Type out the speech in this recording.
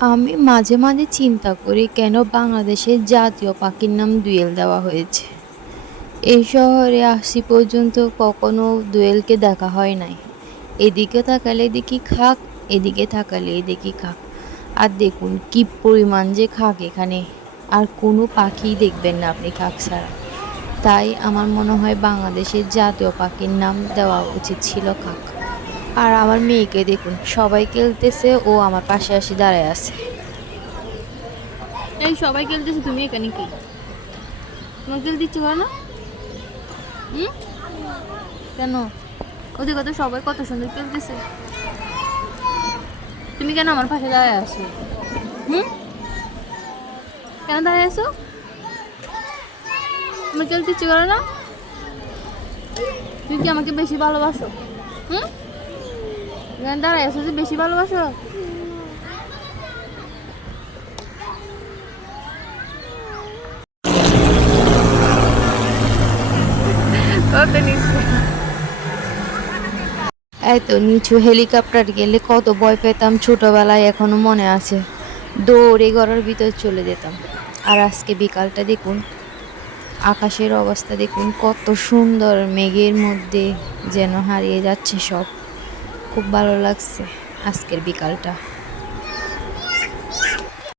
আমি মাঝে মাঝে চিন্তা করি কেন বাংলাদেশের জাতীয় পাখির নাম দোয়েল দেওয়া হয়েছে। এই শহরে আসি পর্যন্ত কখনো দোয়েলকে দেখা হয় নাই। এদিকে তাকালে দেখি খাক, এদিকে তাকালে দেখি খাক। আর দেখুন কি পরিমাণ যে খাক এখানে। আর কোনো পাখি দেখবেন না আপনি খাক ছাড়া। তাই আমার মনে হয় বাংলাদেশের জাতীয় পাখির নাম দেওয়া উচিত ছিল খাক। আর আমার মেয়েকে দেখুন, সবাই খেলতেছে, ও আমার পাশে আসি দাঁড়ায় আছে। এই সবাই খেলতেছে, তুমি এখানে কি তোমার খেলতে ইচ্ছে করে না? হুম? কেন? ওদের কত সবাই কত সুন্দর খেলতেছে। তুমি কেন আমার পাশে দাঁড়ায় আছো? হুম? কেন দাঁড়ায় আছো? তোমার খেলতে ইচ্ছে করে না? তুমি কি আমাকে বেশি ভালোবাসো? হুম? দাঁড়ায় আছো যে বেশি ভালোবাসো? এত নিচু হেলিকপ্টার গেলে কত ভয় পেতাম ছোটবেলায় এখনও মনে আছে। দৌড়ে ঘরের ভিতর চলে যেতাম। আর আজকে বিকালটা দেখুন আকাশের অবস্থা দেখুন কত সুন্দর মেঘের মধ্যে যেন হারিয়ে যাচ্ছে সব। খুব ভালো লাগছে আজকের বিকালটা।